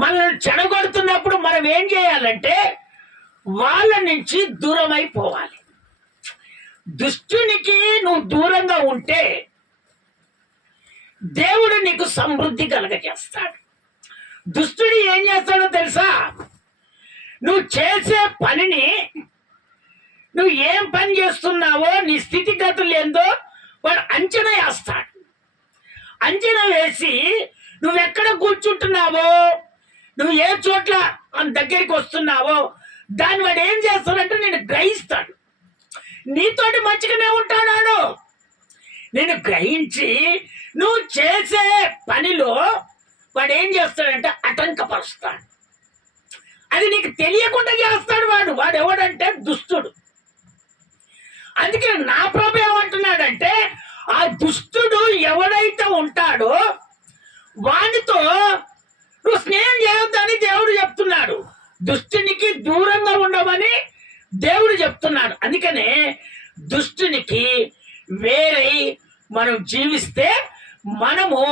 మనల్ని చెడగొడుతున్నప్పుడు మనం ఏం చేయాలంటే వాళ్ళ నుంచి దూరం అయిపోవాలి. దుష్టునికి నువ్వు దూరంగా ఉంటే దేవుడు నీకు సమృద్ధి కలగజేస్తాడు. దుష్టుడు ఏం చేస్తాడో తెలుసా? నువ్వు చేసే పనిని, నువ్వు ఏం పని చేస్తున్నావో, నీ స్థితిగతులు ఏందో వాడు అంచనా వేస్తాడు. అంచనా వేసి నువ్వెక్కడ కూర్చుంటున్నావో, నువ్వు ఏ చోట్ల దగ్గరికి వస్తున్నావో దాన్ని వాడు ఏం చేస్తాడంటే నేను గ్రహిస్తాడు. నీతోటి మంచిగానే ఉంటాడు. నేను గ్రహించి నువ్వు చేసే పనిలో వాడు ఏం చేస్తాడంటే ఆటంకపరుస్తాడు. అది నీకు తెలియకుండా చేస్తాడు. వాడు ఎవడంటే దుష్టుడు. అందుకే నా ప్రభు ఏమంటున్నాడంటే ఆ దుష్టుడు ఎవడైతే ఉంటాడో వాడితో నువ్వు స్నేహం చేయొద్దని దేవుడు చెప్తున్నాడు. దుష్టునికి దూరంగా ఉండమని దేవుడు చెప్తున్నాడు. అందుకనే దుష్టునికి వేరై మనం జీవిస్తే మనము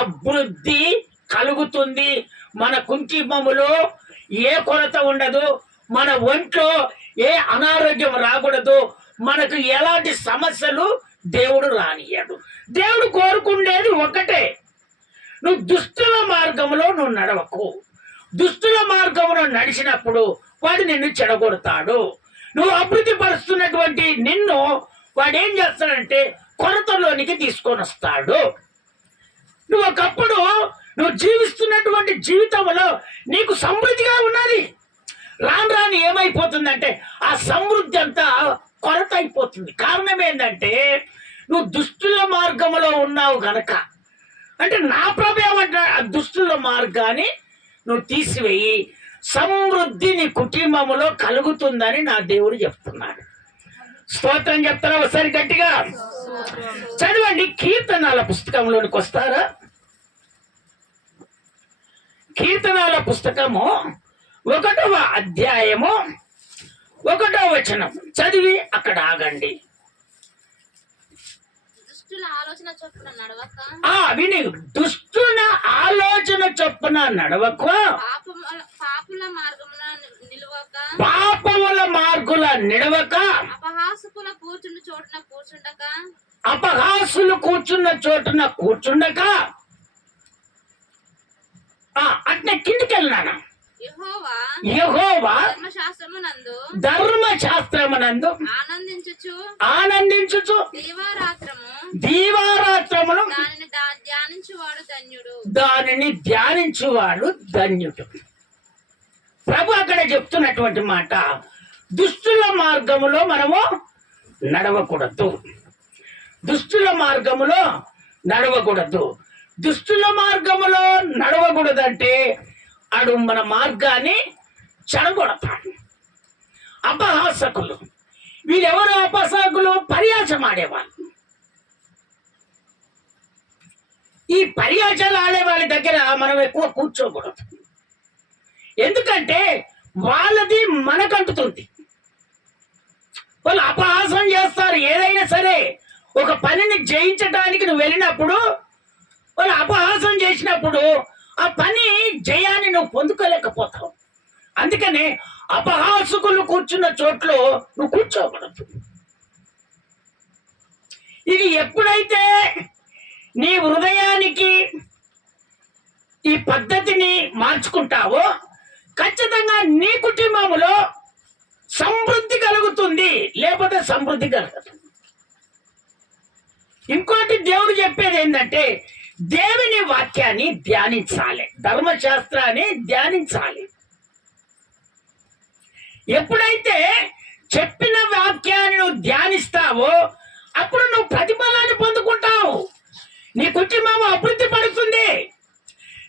అభివృద్ధి కలుగుతుంది. మన కుంకుమములో ఏ కొరత ఉండదు, మన ఒంట్లో ఏ అనారోగ్యం రాకూడదు, మనకు ఎలాంటి సమస్యలు దేవుడు రానియడు. దేవుడు కోరుకుండేది ఒకటే, నువ్వు దుష్టుల మార్గంలో నువ్వు నడవకు. దుష్టుల మార్గంలో నడిచినప్పుడు వాడు నిన్ను చెడగొడతాడు. నువ్వు అభివృద్ధి పరుస్తున్నటువంటి నిన్ను వాడు ఏం చేస్తాడంటే కొరతలోనికి తీసుకొని వస్తాడు. నువ్వు ఒకప్పుడు నువ్వు జీవిస్తున్నటువంటి జీవితంలో నీకు సమృద్ధిగా ఉన్నది, రాను రాను ఏమైపోతుందంటే ఆ సమృద్ధి అంతా కొరత అయిపోతుంది. కారణం ఏంటంటే నువ్వు దుష్టుల మార్గంలో ఉన్నావు గనక. అంటే నా ప్రభు ఏమంటా, ఆ దుష్టుల మార్గాన్ని నువ్వు తీసివేయి, సమృద్ధి నీ కుటుంబంలో కలుగుతుందని నా దేవుడు చెప్తున్నాడు. స్తోత్రం చెప్తారా? ఒకసారి గట్టిగా చదవండి. కీర్తనాల పుస్తకంలోనికి వస్తారా? కీర్తనాల పుస్తకము 1వ అధ్యాయము 1వ వచనం చదివి అక్కడ ఆగండి. విని దుష్టుల ఆలోచన చొప్పున నడవకు, పాపముల మార్గుల నిడవక, అపహాసులు కూర్చున్న చోటున కూర్చుండక. అట్నే కిందికి వెళ్ళినానా? యెహోవా ధర్మశాస్త్రమునందు ఆనందించుచు దీవారాత్రమును దానిని ధ్యానించువాడు ధన్యుడు. ప్రభు అక్కడ చెప్తున్నటువంటి మాట, దుష్టుల మార్గములో మనము నడవకూడదు. దుష్టుల మార్గములో నడవకూడదు. దుష్టుల మార్గములో నడవకూడదంటే అడు మన మార్గాన్ని చెడగొడతాడు. అపహాసకులు, వీళ్ళెవరు అపహాసకులు? పర్యాసం ఆడేవాళ్ళు. ఈ పర్యాసాలు ఆడే వాళ్ళ దగ్గర మనం ఎక్కువ కూర్చోకూడదు. ఎందుకంటే వాళ్ళది మనకంటుతుంది. వాళ్ళు అపహాసం చేస్తారు. ఏదైనా సరే ఒక పనిని జయించడానికి నువ్వు వెళ్ళినప్పుడు వాళ్ళు అపహాసం చేసినప్పుడు ఆ పని జయాన్ని నువ్వు పొందుకోలేకపోతావు. అందుకనే అపహాసకులు కూర్చున్న చోట్లో నువ్వు కూర్చోకూడదు. ఇది ఎప్పుడైతే నీ హృదయానికి ఈ పద్ధతిని మార్చుకుంటావో ఖచ్చితంగా నీ కుటుంబంలో సమృద్ధి కలుగుతుంది, లేకపోతే సమృద్ధి కలగదు. ఇంకోటి దేవుడు చెప్పేది ఏంటంటే దేవుని వాక్యాన్ని ధ్యానించాలి, ధర్మశాస్త్రాన్ని ధ్యానించాలి. ఎప్పుడైతే చెప్పిన వాక్యాన్ని నువ్వు ధ్యానిస్తావో అప్పుడు నువ్వు ప్రతిఫలాన్ని పొందుకుంటావు. నీ కుటుంబం అభివృద్ధి పడుతుంది,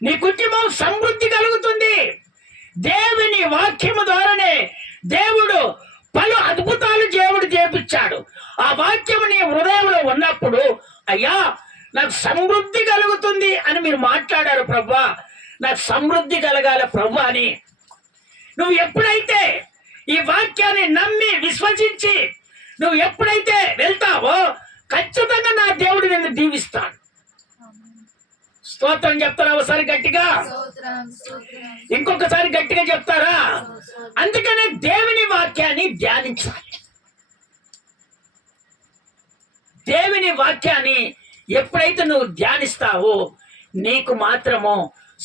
నీ కుటుంబం సమృద్ధి కలుగుతుంది. దేవుని వాక్యము ద్వారానే దేవుడు పలు అద్భుతాలు దేవుడు చేపించాడు. ఆ వాక్యము నీ హృదయంలో ఉన్నప్పుడు అయ్యా నాకు సమృద్ధి కలుగుతుంది అని మీరు మాట్లాడారు. ప్రభువా నాకు సమృద్ధి కలగాల ప్రభు అని నువ్వు ఎప్పుడైతే ఈ వాక్యాన్ని నమ్మి విశ్వసించి నువ్వు ఎప్పుడైతే వెళ్తావో ఖచ్చితంగా నా దేవుడు నిన్ను దీవిస్తాడు. స్తోత్రం చెప్తారా ఒకసారి గట్టిగా? ఇంకొకసారి గట్టిగా చెప్తారా? అందుకనే దేవుని వాక్యాన్ని ధ్యానించాలి. దేవుని వాక్యాన్ని ఎప్పుడైతే నువ్వు ధ్యానిస్తావో నీకు మాత్రము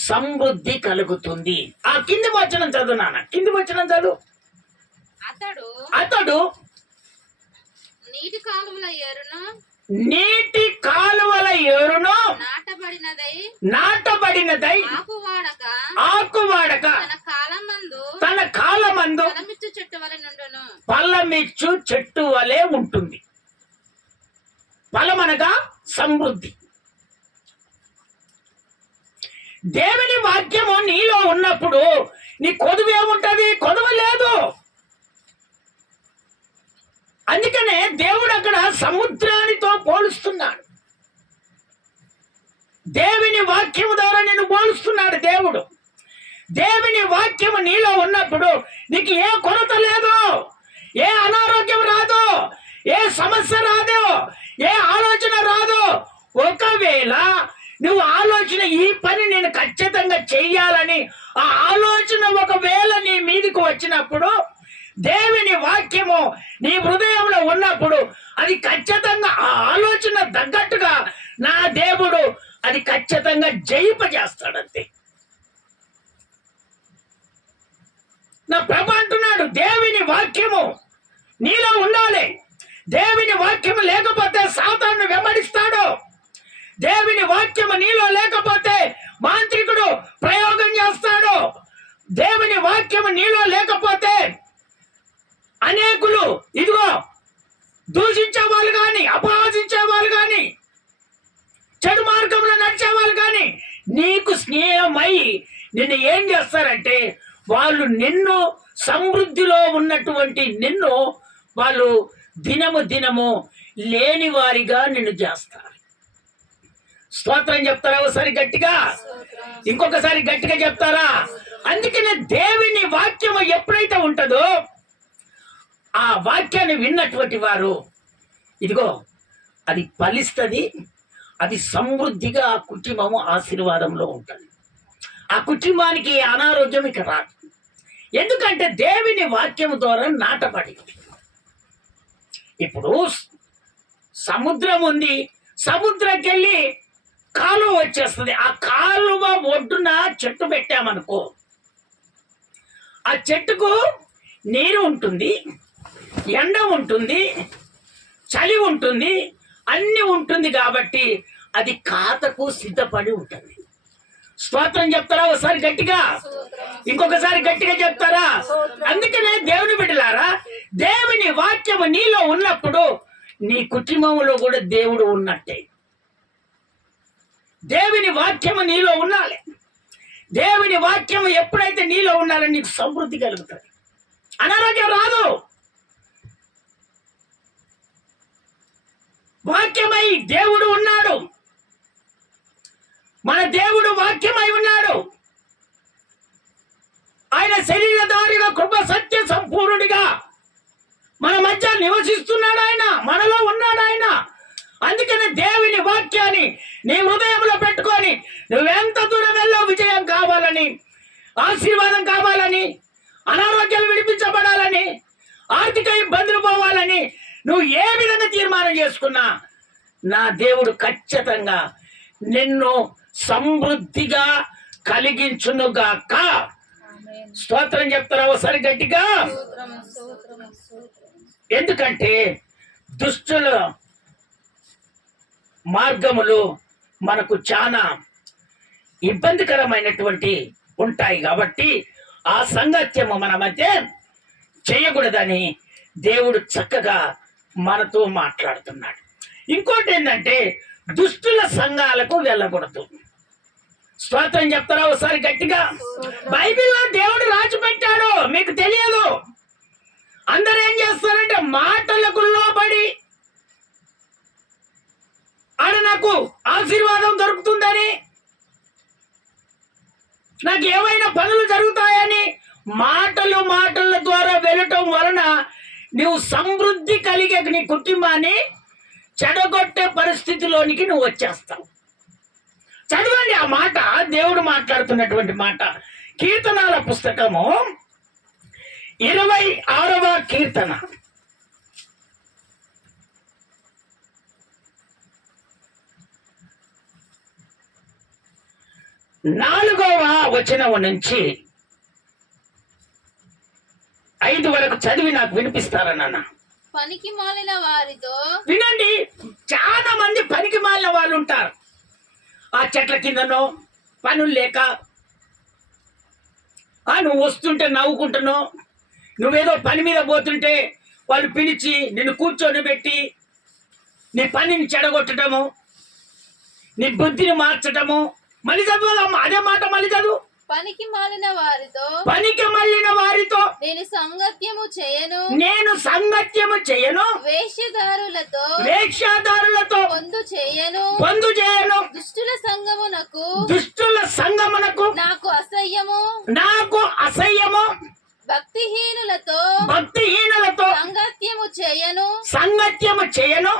సమృద్ధి కలుగుతుంది. ఆ కింది వచనం చదువు నాన్న, కింది వచనం చదువు. అతడు నీటి కాలువల ఏరును నాటబడినదై ఆకువాడక తన కాలమందు పల్లమిచ్చు చెట్టు వలె ఉంటుంది. ఫలమనగా సమృద్ధి. దేవుని వాక్యము నీలో ఉన్నప్పుడు నీ కొదువు ఏముంటది? కొదువు లేదు. అందుకనే దేవుడు అక్కడ సముద్రానితో పోలుస్తున్నాడు. దేవుని వాక్యము ద్వారా నిన్ను పోలుస్తున్నాడు దేవుడు. దేవుని వాక్యము నీలో ఉన్నప్పుడు నీకు ఏ కొరత లేదు, ఏ అనారోగ్యం రాదు, ఏ సమస్య రాదు, ఏ ఆలోచన రాదు. ఒకవేళ నువ్వు ఆలోచన ఈ పని నేను ఖచ్చితంగా చెయ్యాలని ఆ ఆలోచన ఒకవేళ నీ మీదకి వచ్చినప్పుడు దేవుని వాక్యము నీ హృదయంలో ఉన్నప్పుడు అది ఖచ్చితంగా ఆ ఆలోచన తగ్గట్టుగా నా దేవుడు అది ఖచ్చితంగా జయింపజేస్తాడంతే. నా ప్రభు అంటున్నాడు దేవుని వాక్యము నీలో ఉండాలి. దేవుని వాక్యము లేకపోతే సాతాను వెంబడిస్తాడు. దేవుని వాక్యము నీలో లేకపోతే మాంత్రికుడు ప్రయోగం చేస్తాడు. దేవుని వాక్యము నీలో లేకపోతే అనేకులు ఇదిగో దూషించే వాళ్ళు కానీ, అపహాసించే వాళ్ళు కానీ, చెడు మార్గంలో నడిచే వాళ్ళు కానీ నీకు స్నేహమై నిన్ను ఏం చేస్తారంటే వాళ్ళు నిన్ను సమృద్ధిలో ఉన్నటువంటి నిన్ను వాళ్ళు దినము లేని వారిగా నిన్ను చేస్తారు. స్తోత్రం చెప్తారా ఒకసారి గట్టిగా? ఇంకొకసారి గట్టిగా చెప్తారా? అందుకనే దేవుని వాక్యము ఎప్పుడైతే ఉంటుందో ఆ వాక్యాన్ని విన్నటువంటి వారు ఇదిగో అది ఫలిస్తుంది. అది సమృద్ధిగా ఆ కుటుంబము ఆశీర్వాదంలో ఉంటుంది. ఆ కుటుంబానికి అనారోగ్యం ఇక రాదు. ఎందుకంటే దేవుని వాక్యం ద్వారా నాటబడింది. ఇప్పుడు సముద్రం ఉంది, సముద్రంకెళ్ళి కాలువ వచ్చేస్తుంది. ఆ కాలువ ఒడ్డున చెట్టు పెట్టామనుకో, ఆ చెట్టుకు నీరు ఉంటుంది, ఎండ ఉంటుంది, చలి ఉంటుంది, అన్ని ఉంటుంది. కాబట్టి అది కాతకు సిద్ధపడి ఉంటుంది. స్తోత్రం చెప్తారా ఒకసారి గట్టిగా? ఇంకొకసారి గట్టిగా చెప్తారా? అందుకనే దేవుని బిడ్డలారా, దేవుని వాక్యము నీలో ఉన్నప్పుడు నీ కుటుంబంలో కూడా దేవుడు ఉన్నట్టే. దేవుని వాక్యము నీలో ఉండాలి. దేవుని వాక్యము ఎప్పుడైతే నీలో ఉండాలని నీకు సమృద్ధి కలుగుతుంది, అనారోగ్యం రాదు. వాక్యమై దేవుడు ఉన్నాడు. మన దేవుడు వాక్యమై ఉన్నాడు. ఆయన శరీరధారిగా కృప సత్య సంపూర్ణుడిగా మన మధ్య నివసిస్తున్నాడు. ఆయన మనలో ఉన్నాడు. ఆయన అందుకని దేవుని వాక్యాన్ని నీ హృదయంలో పెట్టుకొని నువ్వెంత దూరం వెళ్ళో విజయం కావాలని, ఆశీర్వాదం కావాలని, అనారోగ్యాలు విడిపించబడాలని, ఆర్థిక ఇబ్బందులు పోవాలని నువ్వు ఏ విధంగా తీర్మానం చేసుకున్నా నా దేవుడు ఖచ్చితంగా నిన్ను సమృద్ధిగా కలిగించునుగాక. స్తోత్రం చెప్తారా ఒకసారి గట్టిగా? ఎందుకంటే దుష్టుల మార్గములు మనకు చాలా ఇబ్బందికరమైనటువంటి ఉంటాయి. కాబట్టి ఆ సంగత్యము మన మధ్య చేయకూడదని దేవుడు చక్కగా మనతో మాట్లాడుతున్నాడు. ఇంకోటి ఏంటంటే దుష్టుల సంఘాలకు వెళ్ళకూడదు. స్తోత్రం చెప్తారా ఒకసారి గట్టిగా? బైబిల్లో దేవుడు రాసి పెట్టాడు, మీకు తెలియదు. అందరూ ఏం చేస్తారంటే మాటలకు లోబడి ఆడ నాకు ఆశీర్వాదం దొరుకుతుందని, నాకు ఏమైనా పనులు జరుగుతాయని మాటల ద్వారా వెళ్ళటం వలన నువ్వు సమృద్ధి కలిగే నీ కుటుంబాన్ని చెడగొట్టే పరిస్థితిలోనికి నువ్వు వచ్చేస్తావు. చదవండి ఆ మాట, దేవుడు మాట్లాడుతున్నటువంటి మాట. కీర్తనాల పుస్తకము 26వ కీర్తన 4వ వచనం నుంచి 5 వరకు చదివి నాకు వినిపిస్తారా నాన్న? పనికి మాలిన వారితో వినండి. చాలా మంది పనికి మాలిన వాళ్ళు ఉంటారు. ఆ చెట్ల కిందనో పనులు లేక, నువ్వు వస్తుంటే నవ్వుకుంటున్నావు, నువ్వేదో పని మీద పోతుంటే వాళ్ళు పిలిచి నిన్ను కూర్చొని పెట్టి నీ పనిని చెడగొట్టడము, నీ బుద్ధిని మార్చటము. మళ్ళీ చదువుదాం అదే మాట, మళ్ళీ చదువు. పనికి మాలిన వారితో నేను సంగత్యము చేయను, వేశ్యదారులతో పొందు చేయను, దుష్టుల సంగమునకు నాకు అసహ్యము, భక్తిహీనులతో సంగత్యము చేయను,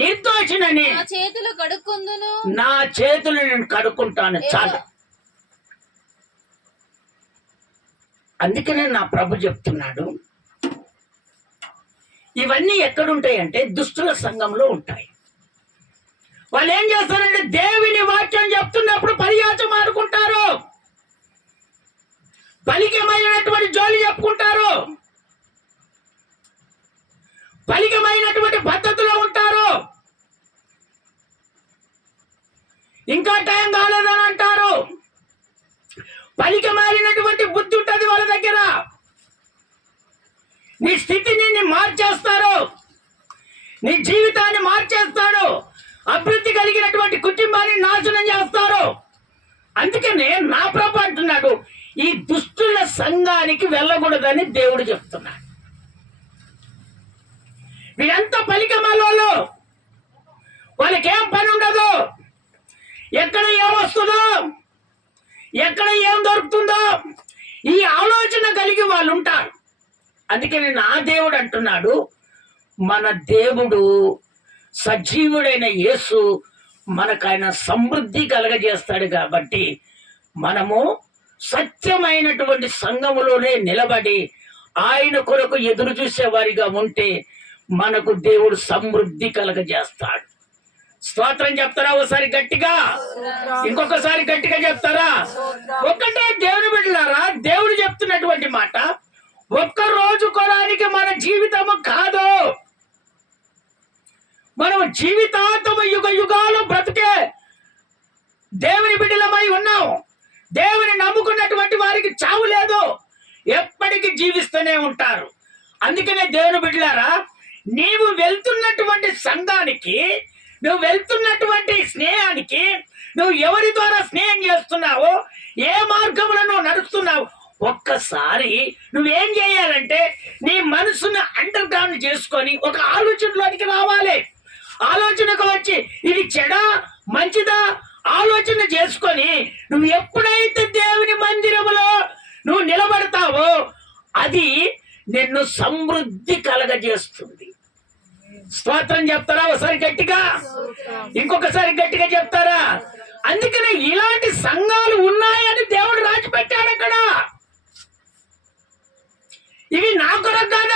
నిర్దోషినని నా చేతులు కడుక్కుందును, నా చేతులు నేను కడుక్కుంటాను. చాలు. అందుకనే నా ప్రభు చెప్తున్నాడు, ఇవన్నీ ఎక్కడుంటాయంటే దుష్టుల సంఘంలో ఉంటాయి. వాళ్ళు ఏం చేస్తారంటే దేవుని వాక్యం చెప్తున్నప్పుడు పరిహాసం ఆడుకుంటారు, పలికమైనటువంటి జోలి చెప్పుకుంటారు, పలికమైనటువంటి పద్ధతిలో ఉంటారు, ఇంకా టైం కాలేదని అంటారు. పలికి మారినటువంటి బుద్ధి ఉంటుంది వాళ్ళ దగ్గర. నీ స్థితిని మార్చేస్తారు, నీ జీవితాన్ని మార్చేస్తాడు, అభివృద్ధి కలిగినటువంటి కుటుంబాన్ని నాశనం చేస్తారు. అందుకనే నా ప్రభు అంటున్నాడు, ఈ దుష్టుల సంఘానికి వెళ్ళకూడదని దేవుడు చెప్తున్నాడు. వీరంతా పలికమాలోళ్ళు, వాళ్ళకేం పని ఉండదు, ఎక్కడ ఏమొస్తుందో, ఎక్కడ ఏం దొరుకుతుందో ఈ ఆలోచన కలిగి వాళ్ళు ఉంటారు. అందుకని నా దేవుడు అంటున్నాడు, మన దేవుడు సజీవుడైన యేసు మనకైన సమృద్ధి కలగజేస్తాడు. కాబట్టి మనము సత్యమైనటువంటి సంఘములోనే నిలబడి ఆయన కొరకు ఎదురు చూసే వారిగా ఉంటే మనకు దేవుడు సమృద్ధి కలగజేస్తాడు. స్తోత్రం చెప్తారా? ఒకసారి గట్టిగా, ఇంకొకసారి గట్టిగా చెప్తారా? ఒక్కటే దేవుని బిడ్డలారా, దేవుడు చెప్తున్నటువంటి మాట, ఒక్క రోజు కొరానికి మన జీవితము కాదు, మనం జీవితాంతము యుగ యుగాలు బ్రతికే దేవుని బిడ్డలమై ఉన్నాం. దేవుని నమ్ముకున్నటువంటి వారికి చావు లేదు, ఎప్పటికీ జీవిస్తూనే ఉంటారు. అందుకనే దేవుని బిడ్డలారా, నీవు వెళ్తున్నటువంటి సంఘానికి, నువ్వు వెళ్తున్నటువంటి స్నేహానికి, నువ్వు ఎవరి ద్వారా స్నేహం చేస్తున్నావో, ఏ మార్గంలో నువ్వు నడుస్తున్నావు, ఒక్కసారి నువ్వేం చేయాలంటే నీ మనసును అండర్ గ్రౌండ్ చేసుకొని ఒక ఆలోచనలోనికి రావాలి. ఆలోచనకు వచ్చి ఇది చెడా మంచిదా ఆలోచన చేసుకొని నువ్వు ఎప్పుడైతే దేవుని మందిరములో నువ్వు నిలబడతావో అది నిన్ను సమృద్ధి కలగజేస్తుంది. స్తోత్రం చెప్తారా? ఒకసారి గట్టిగా, ఇంకొకసారి గట్టిగా చెప్తారా? అందుకనే ఇలాంటి సంఘాలు ఉన్నాయని దేవుడు రాసి పెట్టాడు అక్కడ. ఇవి నా కొరకు కాదు,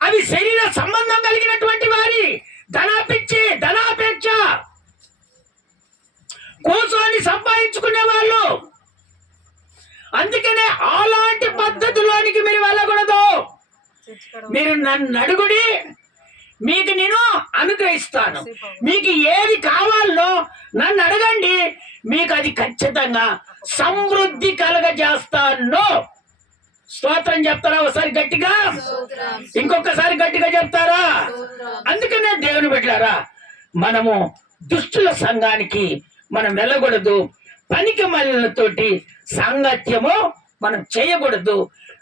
అవి శరీర సంబంధం కలిగినటువంటి వారి ధనాపిచ్చి, ధనాపేక్ష, కూర్చొని సంపాదించుకునే వాళ్ళు. అందుకనే అలాంటి పద్ధతిలోనికి మీరు వెళ్ళకూడదు. మీరు నన్ను అడుగుడి, మీకు నేను అనుగ్రహిస్తాను. మీకు ఏది కావాలో నన్ను అడగండి, మీకు అది ఖచ్చితంగా సమృద్ధి కలగజేస్తాను. స్తోత్రం చెప్తారా? ఒకసారి గట్టిగా, ఇంకొకసారి గట్టిగా చెప్తారా? అందుకనే దేవుని బిడ్డలారా, మనము దుష్టుల సంఘానికి మనం వెళ్ళకూడదు. పనికి మల్లతోటి సాంగత్యము మనం చేయకూడదు.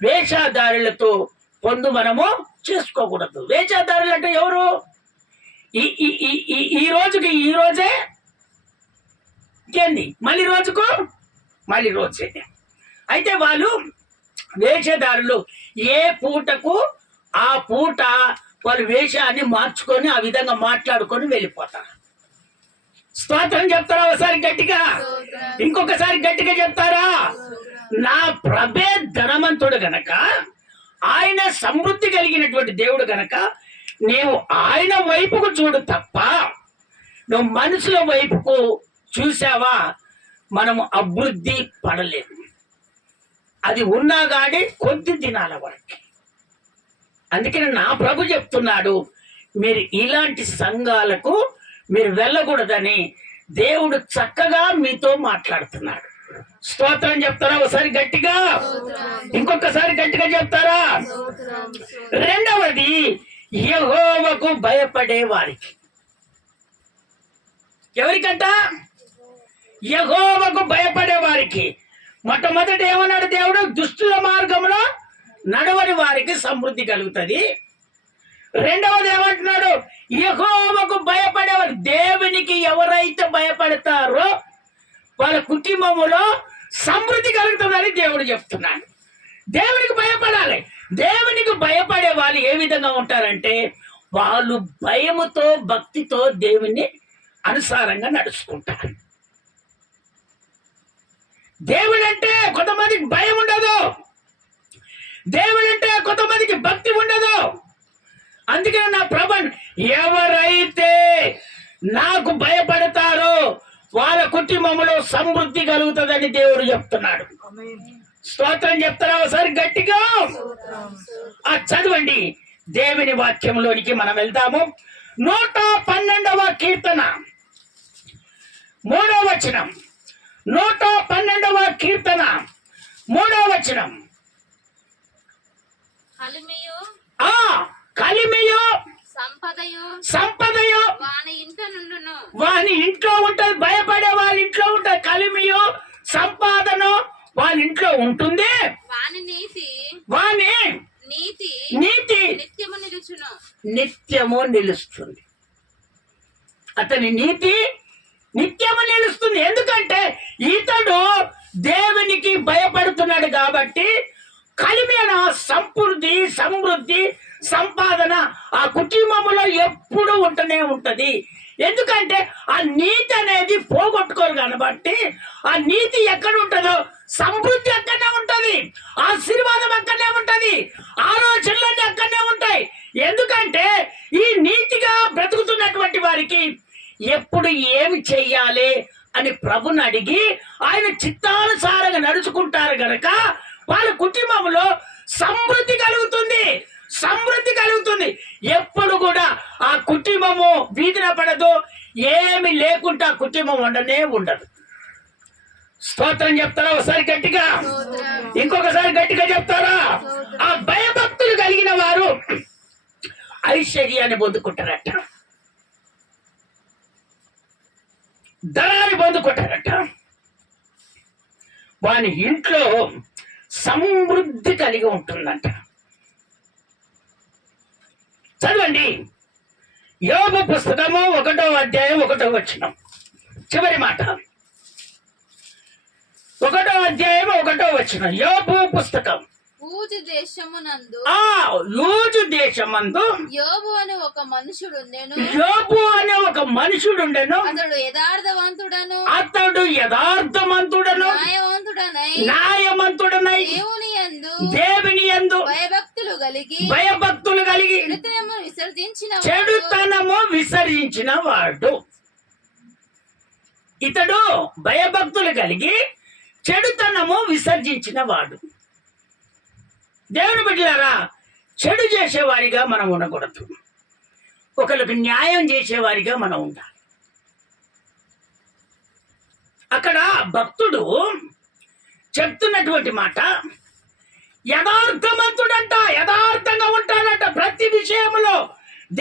వేషధారులతో పొందు మనము చేసుకోకూడదు. వేషధారులు అంటే ఎవరు? ఈ రోజుకి ఈ రోజే ఇంకేంది, మళ్ళీ రోజుకు మళ్ళీ రోజే. అయితే వాళ్ళు వేషధారులు ఏ పూటకు ఆ పూట వాళ్ళు వేషాన్ని మార్చుకొని ఆ విధంగా మాట్లాడుకొని వెళ్ళిపోతారు. స్తోత్రం చెప్తారా ఒకసారి గట్టిగా? ఇంకొకసారి గట్టిగా చెప్తారా? నా ప్రభే ధనవంతుడు గనక, ఆయన సమృద్ధి కలిగినటువంటి దేవుడు గనక నీవు ఆయన వైపుకు చూడు తప్ప నువ్వు మనుషుల వైపుకు చూసావా మనము అభివృద్ధి పడలేదు. అది ఉన్నా గాని కొద్ది దినాల వరకు. అందుకని నా ప్రభు చెప్తున్నాడు, మీరు ఇలాంటి సంఘాలకు మీరు వెళ్ళకూడదని దేవుడు చక్కగా మీతో మాట్లాడుతున్నాడు. స్తోత్రం చెప్తారా ఒకసారి గట్టిగా? ఇంకొకసారి గట్టిగా చెప్తారా? రెండవది, యెహోవాకు భయపడే వారికి. ఎవరికంట? యెహోవాకు భయపడే వారికి. మొట్టమొదట ఏమన్నాడు దేవుడు? దుష్టుల మార్గంలో నడవని వారికి సమృద్ధి కలుగుతుంది. రెండవది ఏమంటున్నాడు? యెహోవాకు భయపడేవారు. దేవునికి ఎవరైతే భయపడతారో వాళ్ళ కుటుంబములో సమృద్ధి కలుగుతుందని దేవుడు చెప్తున్నాడు. దేవునికి భయపడాలి. దేవునికి భయపడే వాళ్ళు ఏ విధంగా ఉంటారంటే వాళ్ళు భయముతో భక్తితో దేవుని అనుసారంగా నడుచుకుంటారు. దేవుడంటే కొంతమందికి భయం ఉండదు, దేవుడంటే కొంతమందికి భక్తి ఉండదు. అందుకని నా ప్రభు ఎవరైతే నాకు భయపడతారో వాళ్ళ కుటుంబంలో సమృద్ధి కలుగుతుందని దేవుడు చెప్తున్నాడు. స్తోత్రం చెప్తారా ఒకసారి గట్టిగా? చదవండి దేవుని వాక్యంలోనికి మనం వెళ్తాము. 112వ కీర్తన 3వ వచనం. 112వ కీర్తన 3వ వచనం. కలిమియు సంపదయు వాని ఇంట్లో ఉంటది. భయపడే వాళ్ళ ఇంట్లో ఉంటది. కలిమియు సంపాదన వాళ్ళ ఇంట్లో ఉంటుంది. వాని నీతి నిత్యము నిలుస్తుంది. అతని నీతి నిత్యము నిలుస్తుంది. ఎందుకంటే ఇతడు దేవునికి భయపడుతున్నాడు కాబట్టి కలిమిన సమృద్ధి సంపాదన ఆ కుటుంబంలో ఎప్పుడు ఉంటూనే ఉంటది. ఎందుకంటే ఆ నీతి అనేది పోగొట్టుకోరు కాబట్టి ఆ నీతి ఎక్కడ ఉంటుందో సమృద్ధి అక్కడనే ఉంటది, ఆశీర్వాదం అక్కడనే ఉంటది, ఆలోచనలన్నీ అక్కడనే ఉంటాయి. ఎందుకంటే ఈ నీతిగా బ్రతుకుతున్నటువంటి వారికి ఎప్పుడు ఏమి చెయ్యాలి అని ప్రభుని అడిగి ఆయన చిత్తానుసారంగా నడుచుకుంటారు గనక వాళ్ళ కుటుంబంలో సమృద్ధి కలుగుతుంది. ఎప్పుడు కూడా ఆ కుటుంబము వీధిన పడదు, ఏమి లేకుండా కుటుంబం ఉండదు. స్తోత్రం చెప్తారా ఒకసారి గట్టిగా? ఇంకొకసారి గట్టిగా చెప్తారా? ఆ భయభక్తులు కలిగిన వారు ఐశ్వర్యాన్ని పొందుకుంటారట, ధనాన్ని పొందుకుంటారట. వాని ఇంట్లో సమృద్ధి కలిగి ఉంటుందంట. చదవండి యోబు పుస్తకము 1వ అధ్యాయం 1వ వచనం. చివరి మాట 1వ అధ్యాయం 1వ వచనం. యోబు పుస్తకం. ఊజు దేశమునందు యోబు అనే ఒక మనుషుడుండెను. అతడు యథార్థవంతుడను న్యాయవంతుడనై దేవుని యందు భయభక్తులు కలిగి చెడుతనము విసర్జించిన వాడు. ఇతడు భయభక్తులు కలిగి చెడుతనము విసర్జించిన వాడు. దేవుని బిడ్డలారా, చెడు చేసేవారిగా మనం ఉండకూడదు. ఒకరికి న్యాయం చేసేవారిగా మనం ఉండాలి. అక్కడ భక్తుడు చెప్తున్నటువంటి మాట, యథార్థవంతుడంట, యథార్థంగా ఉంటాడట. ప్రతి విషయంలో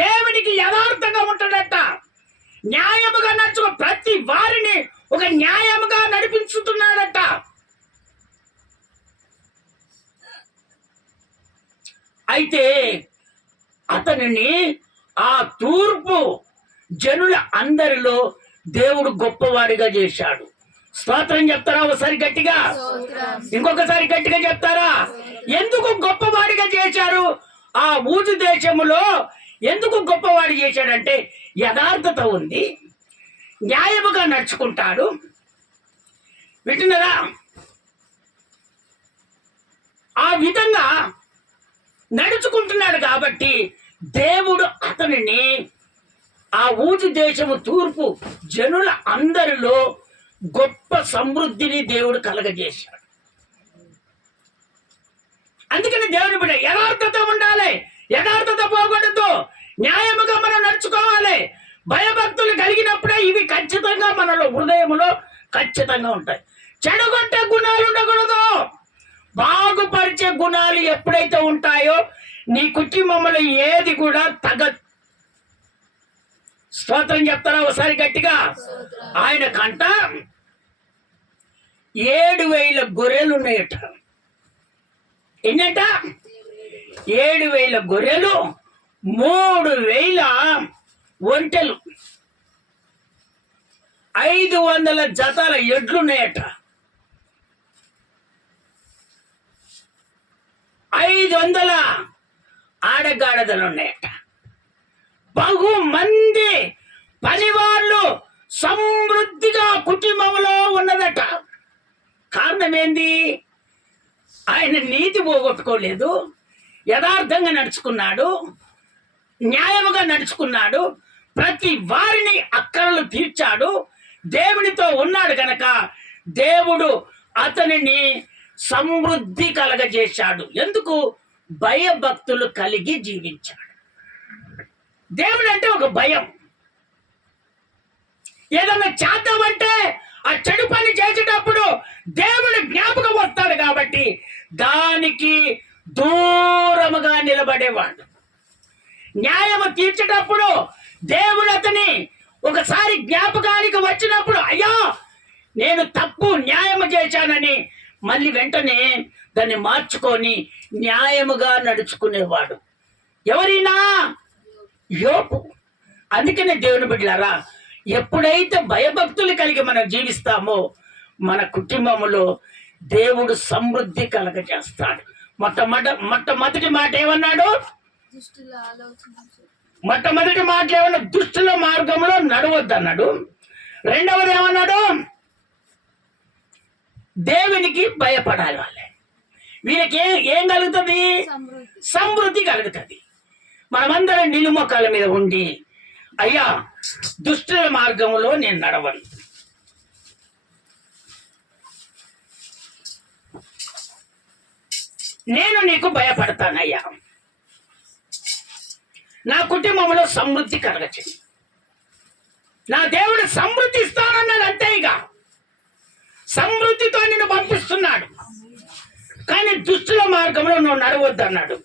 దేవునికి యథార్థంగా ఉంటాడట. న్యాయముగా నడుచుకో, ప్రతి వారిని ఒక న్యాయముగా నడిపించుతున్నాడట. అయితే అతనిని ఆ తూర్పు జనుల అందరిలో దేవుడు గొప్పవాడిగా చేశాడు. స్తోత్రం చెప్తారా ఒకసారి గట్టిగా? ఇంకొకసారి గట్టిగా చెప్తారా? ఎందుకు గొప్పవాడిగా చేశారు? ఆ ఊజు దేశములో ఎందుకు గొప్పవాడి చేశాడంటే యథార్థత ఉంది, న్యాయముగా నడుచుకుంటాడు. వింటున్నారా? ఆ విధంగా నడుచుకుంటున్నాడు కాబట్టి దేవుడు అతనిని ఆ ఊజు దేశము తూర్పు జనుల అందరిలో గొప్ప సమృద్ధిని దేవుడు కలగజేశాడు. అందుకని దేవుని బిడ్డ యథార్థత ఉండాలి, యథార్థత పోకూడదు, న్యాయముగా మనం నడుచుకోవాలి. భయభక్తులు కలిగినప్పుడే ఇవి ఖచ్చితంగా మనలో హృదయంలో ఖచ్చితంగా ఉంటాయి. చెడగొట్టే గుణాలు ఉండకూడదు. బాగుపరిచే గుణాలు ఎప్పుడైతే ఉంటాయో నీ కుటుంబంలో ఏది కూడా స్తోత్రం చెప్తారా ఒకసారి గట్టిగా? ఆయన కంట 7,000 గొర్రెలు ఉన్నాయట. ఎన్నట? 7,000 గొర్రెలు, 3,000 ఒంటెలు, 500 జతల ఎడ్లున్నాయట, 500 ఆడగాడదలు ఉన్నాయట. బహు మంది పనివాళ్ళు సమృద్ధిగా కుటుంబంలో ఉన్నదట. కారణం ఏంది? ఆయన నీతి పోగొట్టుకోలేదు, యథార్థంగా నడుచుకున్నాడు, న్యాయముగా నడుచుకున్నాడు, ప్రతి వారిని అక్కరలు తీర్చాడు, దేవునితో ఉన్నాడు గనక దేవుడు అతనిని సమృద్ధి కలగజేశాడు. ఎందుకు? భయభక్తులు కలిగి జీవించాడు. దేవుడు అంటే ఒక భయం. ఏదన్నా చేద్దామంటే ఆ చెడు పని చేసేటప్పుడు దేవుడు జ్ఞాపకం వస్తాడు కాబట్టి దానికి దూరముగా నిలబడేవాడు. న్యాయము తీర్చేటప్పుడు దేవుడు అతని ఒకసారి జ్ఞాపకానికి వచ్చినప్పుడు అయ్యా నేను తప్పు న్యాయము చేశానని మళ్ళీ వెంటనే దాన్ని మార్చుకొని న్యాయముగా నడుచుకునేవాడు. ఎవరైనా? యోబు. అందుకనే దేవుని బిడ్డలారా, ఎప్పుడైతే భయభక్తులు కలిగి మనం జీవిస్తామో మన కుటుంబంలో దేవుడు సమృద్ధి కలగజేస్తాడు. మొట్టమొదటి మాట ఏమన్నాడు? మొట్టమొదటి మాట ఏమన్నా? దుష్టుల మార్గంలో నడవద్దన్నాడు. రెండవది ఏమన్నాడు? దేవునికి భయపడాలి. వాళ్ళే వీళ్ళకి ఏం కలుగుతుంది? సమృద్ధి కలుగుతుంది. మనమందరం నిలుమొక్కల మీద ఉండి అయ్యా దుష్టుల మార్గంలో నేను నడవను, నేను నీకు భయపడతానయ్యా, నా కుటుంబంలో సమృద్ధి కలగచ్చింది, నా దేవుడు సమృద్ధి ఇస్తానన్నాడు. అంతే, ఇక సమృద్ధితో నిన్ను పంపిస్తున్నాడు. కానీ దుష్టుల మార్గంలో నువ్వు నడవద్దు అన్నాడు.